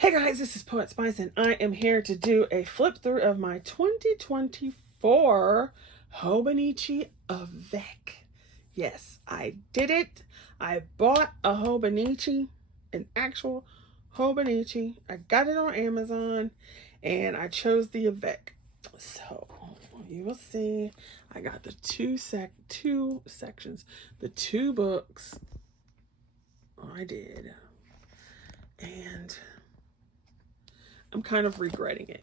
Hey guys, this is Poet Spice, and I am here to do a flip through of my 2024 Hobonichi Avec. Yes, I did it. I bought a Hobonichi, an actual Hobonichi. I got it on Amazon, and I chose the Avec. So you will see, I got the two sections, the two books. I did, and I'm kind of regretting it.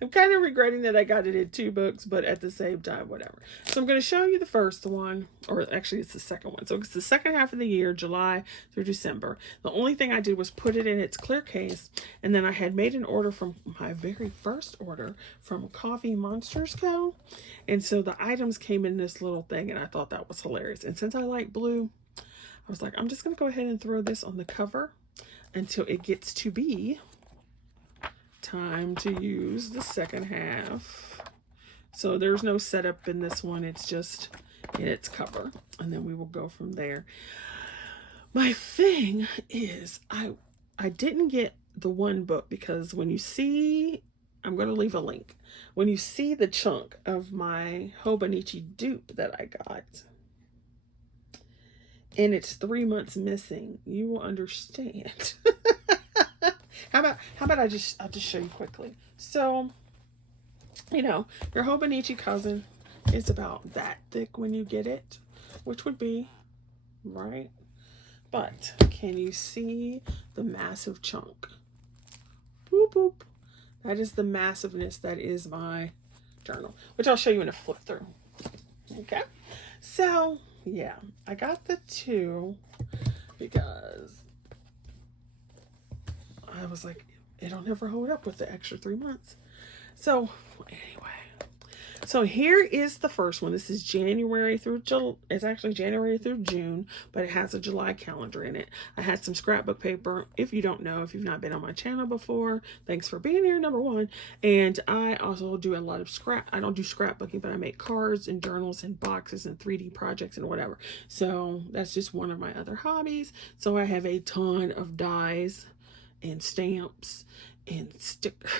I'm kind of regretting that I got it in two books, but at the same time, whatever. So I'm going to show you the first one, or actually it's the second one. So it's the second half of the year, July through December. The only thing I did was put it in its clear case, and then I had made an order from my very first order from Coffee Monsters Co. And so the items came in this little thing, and I thought that was hilarious. And since I like blue, I was like, I'm just going to go ahead and throw this on the cover until it gets to be time to use the second half. So there's no setup in this one, it's just in its cover, and then we will go from there. My thing is, I didn't get the one book because when you see, I'm going to leave a link, when you see the chunk of my Hobonichi dupe that I got, and it's 3 months missing, you will understand. How about I'll just show you quickly. So, you know, your Hobonichi cousin is about that thick when you get it, which would be, right? But can you see the massive chunk? Boop, boop. That is the massiveness that is my journal, which I'll show you in a flip through. Okay. So, yeah, I got the two because I was like, it'll never hold up with the extra 3 months. So anyway, so here is the first one. This is January through July. It's actually January through June, but it has a July calendar in it. I had some scrapbook paper. If you don't know, if you've not been on my channel before, thanks for being here, number one. And I also do a lot of I don't do scrapbooking, but I make cards and journals and boxes and 3D projects and whatever. So that's just one of my other hobbies. So I have a ton of dies and stamps and stickers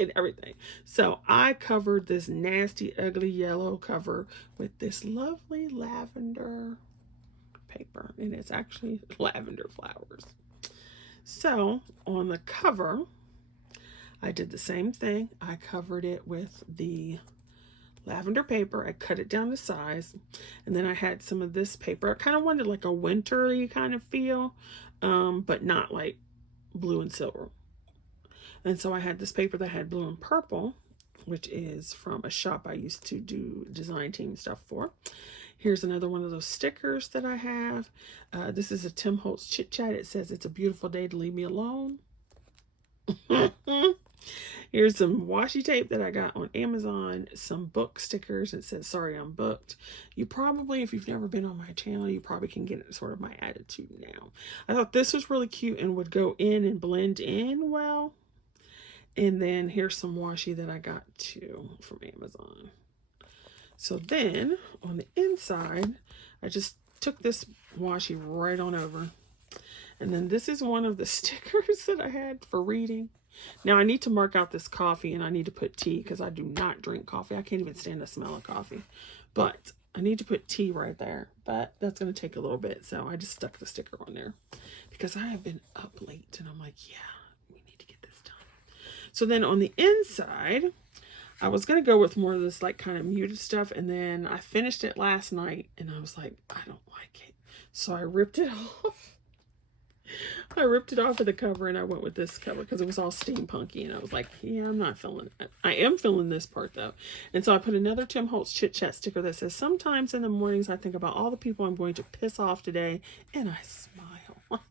and everything. So I covered this nasty, ugly yellow cover with this lovely lavender paper, and it's actually lavender flowers. So on the cover, I did the same thing. I covered it with the lavender paper. I cut it down to size, and then I had some of this paper. I kind of wanted like a wintry kind of feel, but not like blue and silver. And so I had this paper that had blue and purple, which is from a shop I used to do design team stuff for. Here's another one of those stickers that I have. This is a Tim Holtz Chit Chat. It says, "It's a beautiful day to leave me alone." Here's some washi tape that I got on Amazon, some book stickers. It says, "Sorry, I'm booked." You probably, if you've never been on my channel, you probably can get sort of my attitude now. I thought this was really cute and would go in and blend in well. And then here's some washi that I got too from Amazon. So then on the inside, I just took this washi right on over. And then this is one of the stickers that I had for reading. Now I need to mark out this coffee, and I need to put tea because I do not drink coffee. I can't even stand the smell of coffee. But I need to put tea right there. But that's going to take a little bit. So I just stuck the sticker on there because I have been up late, and I'm like, yeah, we need to get this done. So then on the inside, I was going to go with more of this like kind of muted stuff. And then I finished it last night, and I was like, I don't like it. So I ripped it off. I ripped it off of the cover, and I went with this cover because it was all steampunky, and I was like, yeah, I'm not feeling it. I am feeling this part though. And so I put another Tim Holtz Chit Chat sticker that says, "Sometimes in the mornings I think about all the people I'm going to piss off today, and I smile."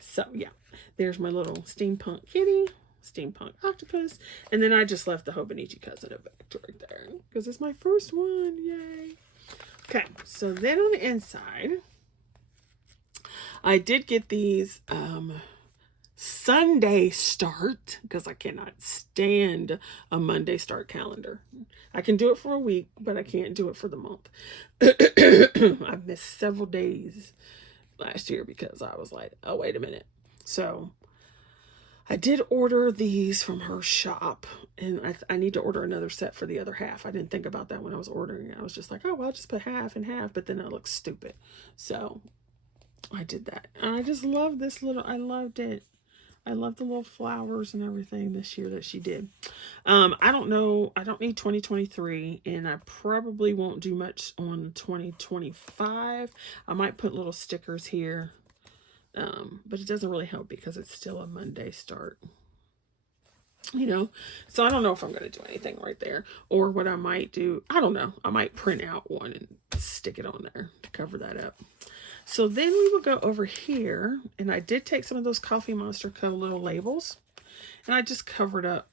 So yeah, there's my little steampunk kitty, steampunk octopus, and then I just left the Hobonichi cousin Avec right there because it's my first one. Yay. Okay, so then on the inside, I did get these Sunday start because I cannot stand a Monday start calendar. I can do it for a week, but I can't do it for the month. I've missed several days last year because I was like, oh, wait a minute. So I did order these from her shop, and I need to order another set for the other half. I didn't think about that when I was ordering it. I was just like, oh, well, I'll just put half and half, but then it looks stupid. So I did that. And I just love this little, I loved it. I love the little flowers and everything this year that she did. I don't know. I don't need 2023, and I probably won't do much on 2025. I might put little stickers here. But it doesn't really help because it's still a Monday start, you know. So I don't know if I'm going to do anything right there, or what I might do, I don't know. I might print out one and stick it on there to cover that up. So then we will go over here, and I did take some of those Coffee Monster Co. little labels, and I just covered up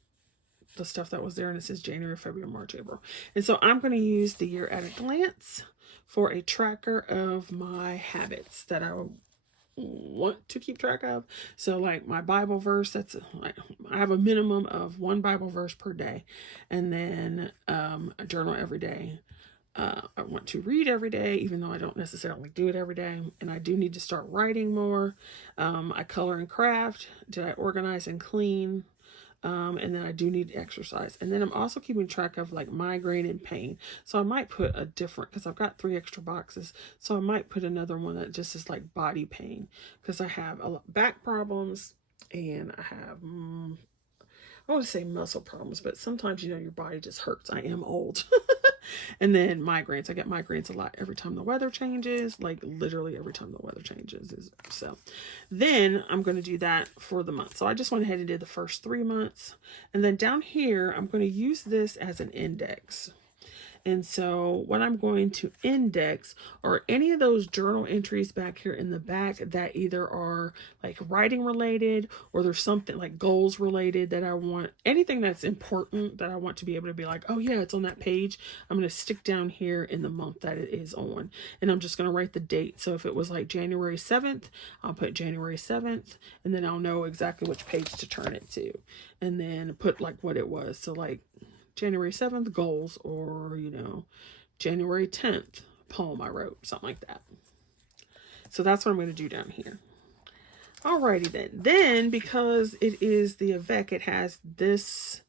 the stuff that was there, and it says January, February, March, April. And so I'm going to use the year at a glance for a tracker of my habits that I want to keep track of. So like my Bible verse, that's like, I have a minimum of one Bible verse per day, and then a journal every day. I want to read every day, even though I don't necessarily do it every day, and I do need to start writing more. I color and craft. Did I organize and clean? And then I do need exercise. And then I'm also keeping track of like migraine and pain. So I might put a different, because I've got 3 extra boxes. So I might put another one that just is like body pain, because I have a lot back problems, and I have, I want to say muscle problems, but sometimes, you know, your body just hurts. I am old. And then migraines. I get migraines a lot every time the weather changes, like literally every time the weather changes. So then I'm going to do that for the month. So I just went ahead and did the first 3 months. And then down here, I'm going to use this as an index. And so what I'm going to index are any of those journal entries back here in the back that either are like writing related, or there's something like goals related that I want, anything that's important that I want to be able to be like, oh yeah, it's on that page. I'm going to stick down here in the month that it is on, and I'm just going to write the date. So if it was like January 7th, I'll put January 7th, and then I'll know exactly which page to turn it to, and then put like what it was. So like January 7th goals, or, you know, January 10th poem I wrote, something like that. So that's what I'm going to do down here. Alrighty then. Then, because it is the Avec, it has this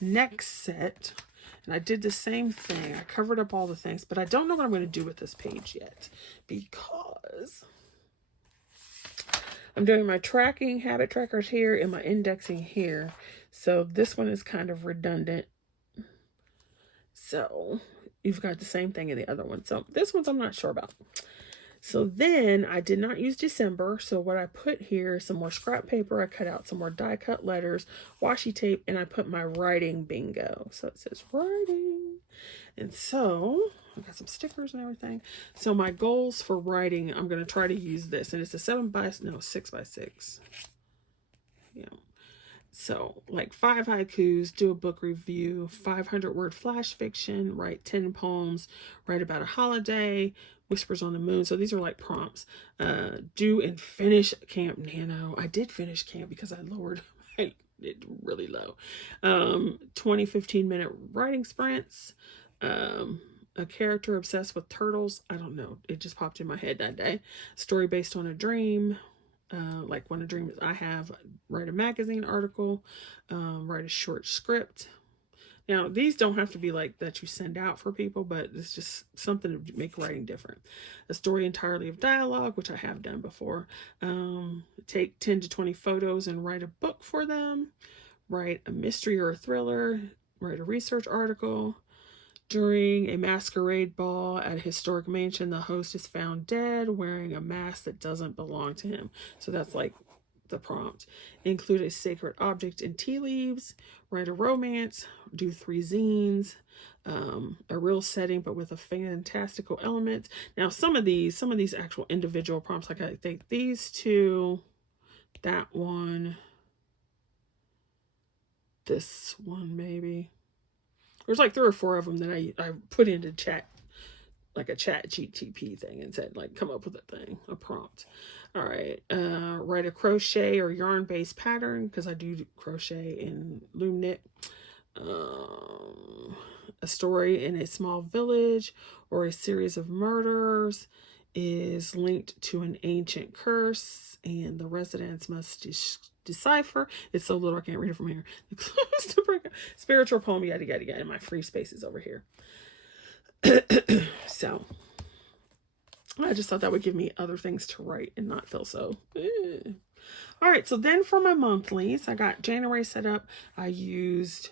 next set, and I did the same thing. I covered up all the things, but I don't know what I'm going to do with this page yet, because I'm doing my tracking habit trackers here and my indexing here. So this one is kind of redundant. So you've got the same thing in the other one. So this one's I'm not sure about. So then I did not use December. So what I put here is some more scrap paper. I cut out some more die cut letters, washi tape, and I put my writing bingo. So it says writing. And so I've got some stickers and everything. So my goals for writing, I'm going to try to use this. And it's a 6x6. Yeah. So like 5 haikus, do a book review, 500-word flash fiction, write 10 poems, write about a holiday, whispers on the moon. So these are like prompts. Do and finish Camp Nano. I did finish camp because I lowered it really low. 20 15-minute writing sprints. A character obsessed with turtles. I don't know. It just popped in my head that day. Story based on a dream. Like one of the dreams I have, write a magazine article, write a short script. Now, these don't have to be like that you send out for people, but it's just something to make writing different. A story entirely of dialogue, which I have done before. Take 10 to 20 photos and write a book for them. Write a mystery or a thriller. Write a research article. During a masquerade ball at a historic mansion, the host is found dead wearing a mask that doesn't belong to him. So that's like the prompt. Include a sacred object in tea leaves. Write a romance. Do 3 zines. A real setting, but with a fantastical element. Now, some of these actual individual prompts, like I think these 2, that one, this one maybe. There's like 3 or 4 of them that I put into chat, like a chat GTP thing, and said like, come up with a prompt. All right. Write a crochet or yarn based pattern, because I do crochet in loom knit. A story in a small village, or a series of murders is linked to an ancient curse, and the residents must decipher. It's so little I can't read it from here. The clues to break spiritual poem, yada yada yada. And my free space is over here. So I just thought that would give me other things to write and not feel so. All right, so then for my monthlies, I got January set up. I used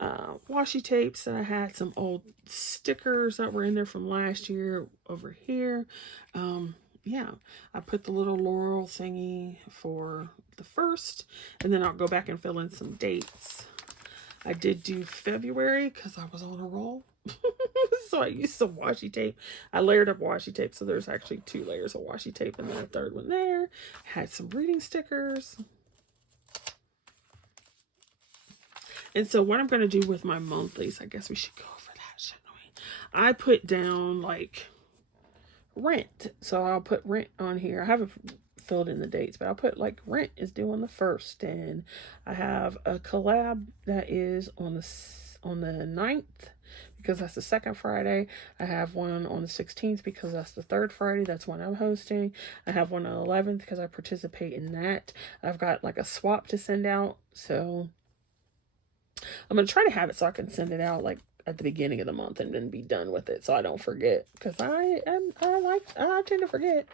washi tapes that I had, some old stickers that were in there from last year over here. Yeah, I put the little laurel thingy for the first, and then I'll go back and fill in some dates. I did do February because I was on a roll. So I used some washi tape. I layered up washi tape, so there's actually 2 layers of washi tape and then a third one there. Had some reading stickers. And so what I'm going to do with my monthlies, I guess we should go over that, shouldn't we? I put down like rent. So I'll put rent on here. I haven't filled in the dates, but I'll put like rent is due on the 1st, and I have a collab that is on the 9th because that's the 2nd Friday. I have one on the 16th because that's the 3rd Friday. That's one I'm hosting. I have one on the 11th because I participate in that. I've got like a swap to send out, so I'm going to try to have it so I can send it out like at the beginning of the month and then be done with it so I don't forget, because I tend to forget.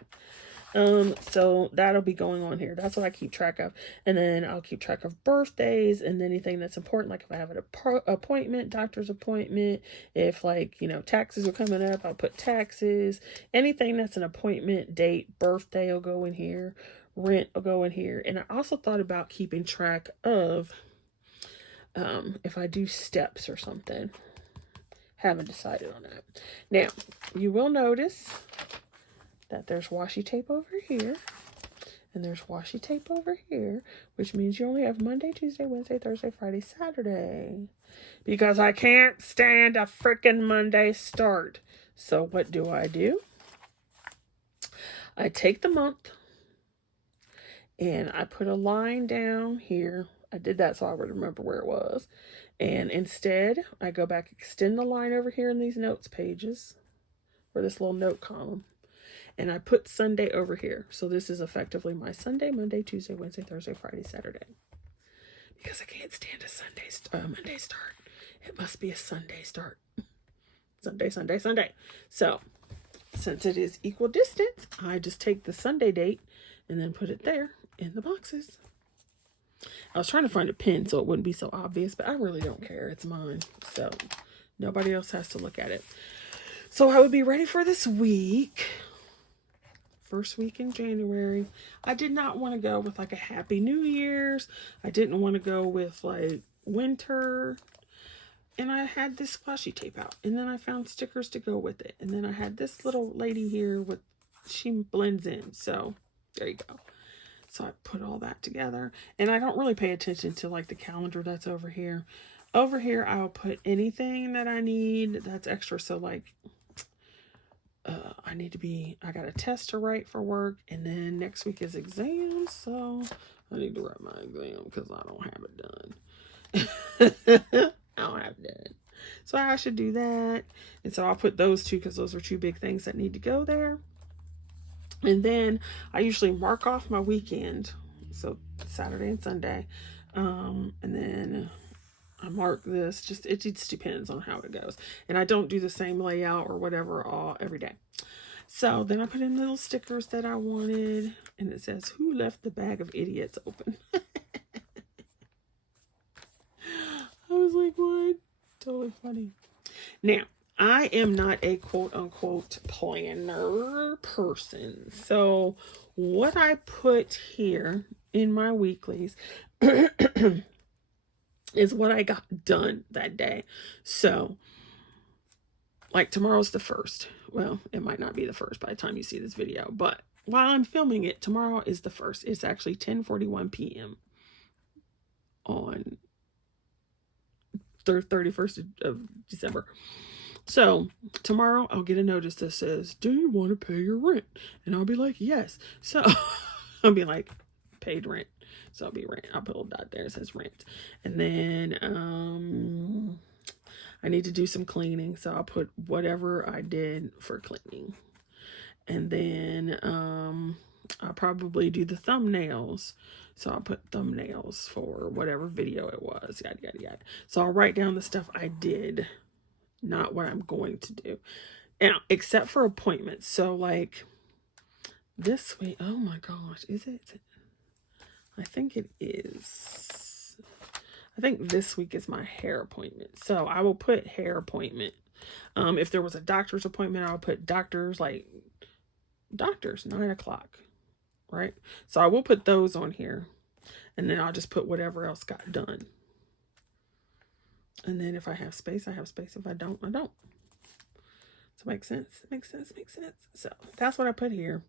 So that'll be going on here. That's what I keep track of. And then I'll keep track of birthdays and anything that's important. Like if I have an appointment, doctor's appointment, if like, you know, taxes are coming up, I'll put taxes. Anything that's an appointment, date, birthday will go in here. Rent will go in here. And I also thought about keeping track of if I do steps or something. Haven't decided on that. Now, you will notice that there's washi tape over here, and there's washi tape over here, which means you only have Monday, Tuesday, Wednesday, Thursday, Friday, Saturday, because I can't stand a freaking Monday start. So what do? I take the month, and I put a line down here. I did that so I would remember where it was. And instead, I go back, extend the line over here in these notes pages, or this little note column. And I put Sunday over here. So this is effectively my Sunday, Monday, Tuesday, Wednesday, Thursday, Friday, Saturday. Because I can't stand a Monday start. It must be a Sunday start. Sunday, Sunday, Sunday. So since it is equal distance, I just take the Sunday date and then put it there in the boxes. I was trying to find a pin so it wouldn't be so obvious, but I really don't care. It's mine. So nobody else has to look at it. So I would be ready for this week. First week in January. I did not want to go with like a Happy New Year's. I didn't want to go with like winter. And I had this washi tape out. And then I found stickers to go with it. And then I had this little lady here with, she blends in. So there you go. So I put all that together. And I don't really pay attention to like the calendar that's over here. Over here, I'll put anything that I need that's extra. So like, I got a test to write for work, and then next week is exams, so I need to write my exam because I don't have it done. I don't have it done. So I should do that. And so I'll put those 2 because those are 2 big things that need to go there. And then I usually mark off my weekend, so Saturday and Sunday. And then I mark this, it just depends on how it goes. And I don't do the same layout or whatever every day. So then I put in little stickers that I wanted, and it says, "Who left the bag of idiots open?" I was like, what? Totally funny. Now, I am not a quote-unquote planner person. So what I put here in my weeklies is what I got done that day. So like tomorrow's the 1st. Well, it might not be the 1st by the time you see this video, but while I'm filming it, tomorrow is the 1st. It's actually 10:41 p.m. on 31st of December. So tomorrow I'll get a notice that says, "Do you want to pay your rent?" And I'll be like, "Yes." So I'll be like, "Paid rent." So I'll be rent. I'll put a little dot there. It says rent. And then I need to do some cleaning. So I'll put whatever I did for cleaning. And then I'll probably do the thumbnails. So I'll put thumbnails for whatever video it was, yada, yada, yada. So I'll write down the stuff I did, not what I'm going to do. And except for appointments. So like this week, oh my gosh, is it? I think it is. I think this week is my hair appointment. So I will put hair appointment. If there was a doctor's appointment, I'll put doctors, 9 o'clock, right? So I will put those on here, and then I'll just put whatever else got done. And then if I have space, I have space. If I don't, I don't. So makes sense, makes sense, makes sense. So that's what I put here.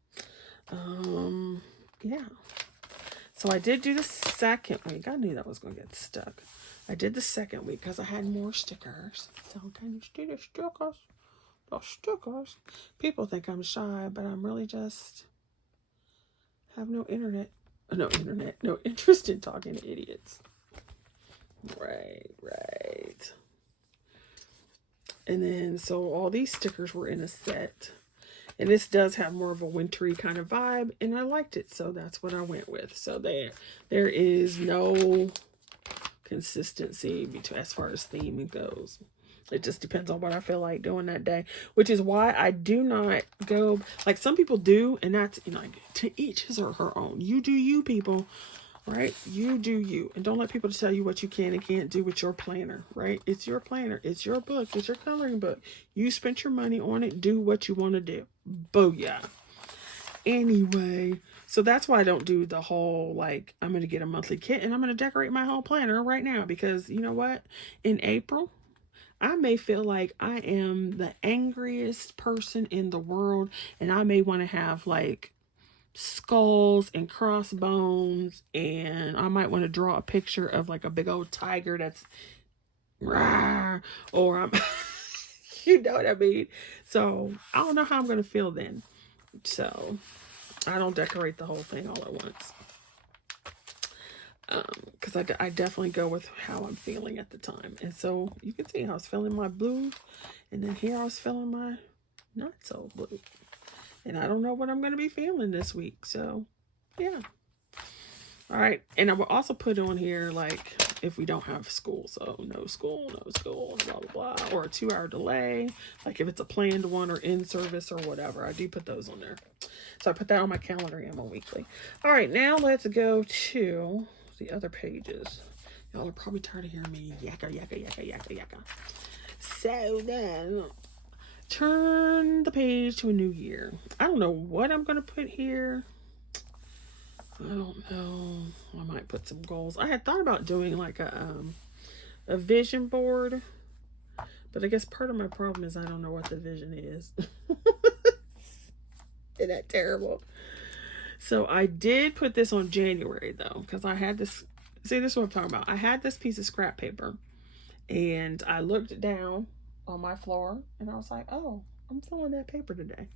Yeah. So I did do the second week. I knew that was going to get stuck. I did the second week because I had more stickers. So can you see the stickers? The stickers. People think I'm shy, but I'm really just have no interest in talking to idiots. Right. And then, so all these stickers were in a set. And this does have more of a wintry kind of vibe, and I liked it, so that's what I went with. So there is no consistency between as far as theme goes. It just depends on what I feel like doing that day, which is why I do not go like some people do, and that's, to each his or her own. You do you, people. Right? You do you. And don't let people tell you what you can and can't do with your planner, right? It's your planner. It's your book. It's your coloring book. You spent your money on it. Do what you want to do. Booyah. Anyway, so that's why I don't do the whole, I'm going to get a monthly kit and I'm going to decorate my whole planner right now. Because you know what? In April, I may feel like I am the angriest person in the world. And I may want to have, skulls and crossbones, and I might want to draw a picture of a big old tiger that's rah, or I'm you know what I mean. So I don't know how I'm gonna feel then, so I don't decorate the whole thing all at once, because I definitely go with how I'm feeling at the time. And so you can see I was feeling my blue, and then here I was feeling my not so blue. And I don't know what I'm going to be feeling this week. So, yeah. All right. And I will also put on here, if we don't have school. So, no school, blah, blah, blah. Or a 2-hour delay. If it's a planned one or in service or whatever. I do put those on there. So, I put that on my calendar and my weekly. All right. Now, let's go to the other pages. Y'all are probably tired of hearing me yakka. So, then turn the page to a new year. I don't know what I'm going to put here. I don't know. I might put some goals. I had thought about doing a vision board, but I guess part of my problem is I don't know what the vision is. Isn't that terrible? So I did put this on January though, because I had this. See, this is what I'm talking about. I had this piece of scrap paper, and I looked down on my floor and I was like, oh, I'm filling that paper today.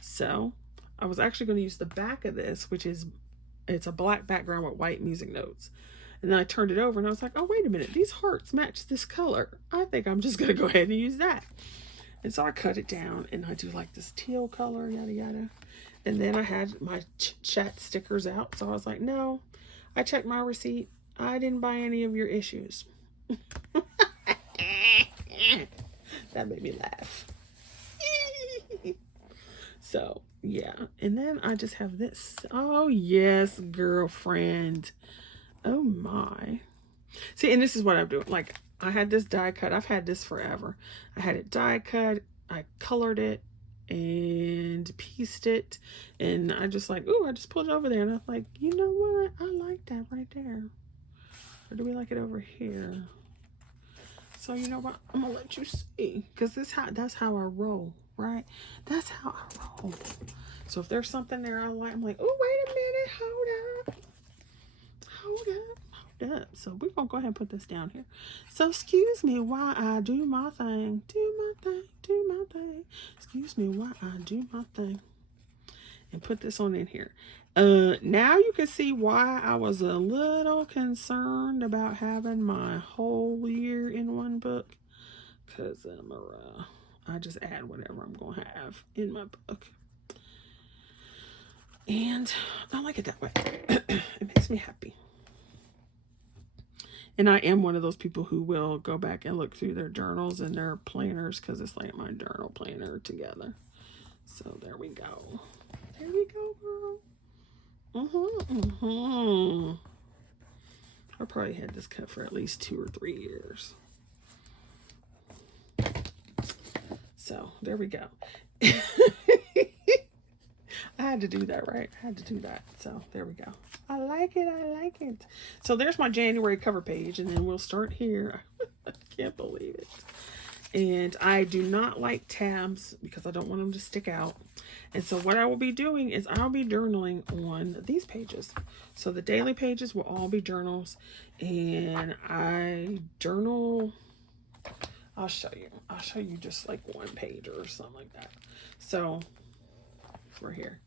So I was actually going to use the back of this, which is, it's a black background with white music notes. And then I turned it over and I was like, oh, wait a minute, these hearts match this color. I think I'm just going to go ahead and use that. And so I cut it down and I do this teal color, yada yada. And then I had my chat stickers out. So I was like, no, I checked my receipt. I didn't buy any of your issues. That made me laugh. So, yeah. And then I just have this. Oh, yes, girlfriend. Oh, my. See, and this is what I'm doing. I had this die cut. I've had this forever. I had it die cut. I colored it and pieced it. And I just I just pulled it over there. And I'm like, you know what? I like that right there. Or do we like it over here? So you know what? I'm gonna let you see, because that's how I roll, right? That's how I roll. So if there's something there I like, I'm like, oh, wait a minute, hold up. So we're gonna go ahead and put this down here. So excuse me while I do my thing. Excuse me while I do my thing. And put this on in here. Now you can see why I was a little concerned about having my whole year in one book. Because I just add whatever I'm going to have in my book. And I like it that way. It makes me happy. And I am one of those people who will go back and look through their journals and their planners, because it's like my journal planner together. So there we go. There we go, girl. I probably had this cut for at least 2 or 3 years. So there we go. I had to do that, right? I had to do that. So there we go. I like it. I like it. So there's my January cover page, and then we'll start here. I can't believe it. And I do not like tabs because I don't want them to stick out. And so what I will be doing is I'll be journaling on these pages. So the daily pages will all be journals, and I journal. I'll show you. I'll show you just like one page or something like that. So we're here.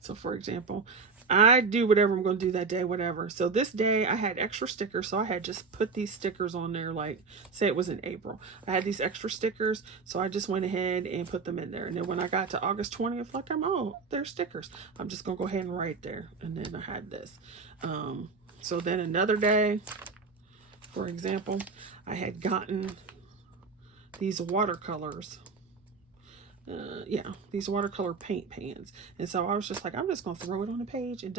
So for example, I do whatever I'm going to do that day, whatever. So this day I had extra stickers. So I had just put these stickers on there, like say it was in April. I had these extra stickers. So I just went ahead and put them in there. And then when I got to August 20th, like they're stickers. I'm just going to go ahead and write there. And then I had this. So then another day, for example, I had gotten these watercolors. These watercolor paint pans. And so I was just like, I'm just gonna throw it on the page and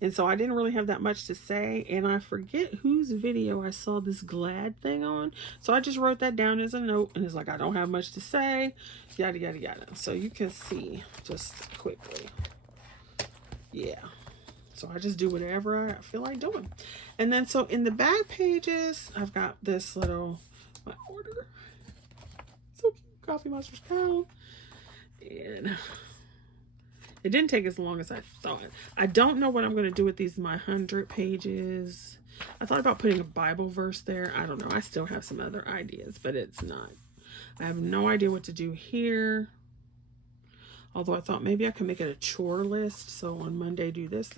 and so I didn't really have that much to say, and I forget whose video I saw this glad thing on, so I just wrote that down as a note, and it's like, I don't have much to say, yada yada yada. So you can see just quickly. So I just do whatever I feel like doing. And then so in the back pages, I've got this little, my order, so cute, Coffee Monster's cow. And it didn't take as long as I thought. I don't know what I'm going to do with these my 100 pages. I thought about putting a Bible verse there. I don't know. I still have some other ideas, but it's not. I have no idea what to do here. Although I thought maybe I could make it a chore list. So on Monday do this.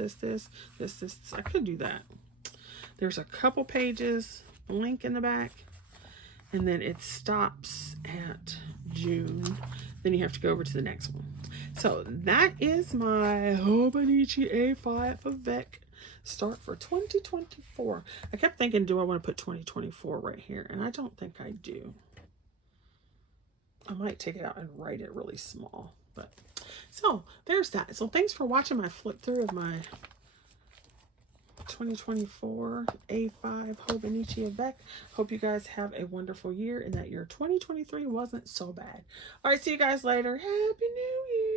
I could do that. There's a couple pages, blank in the back. And then it stops at June. Then you have to go over to the next one. So that is my Hobonichi A5 Avec start for 2024. I kept thinking, do I want to put 2024 right here? And I don't think I do. I might take it out and write it really small. But so there's that. So thanks for watching my flip through of my 2024 A5 Hobonichi Avec. Hope you guys have a wonderful year and that your 2023 wasn't so bad. All right, see you guys later. Happy New Year.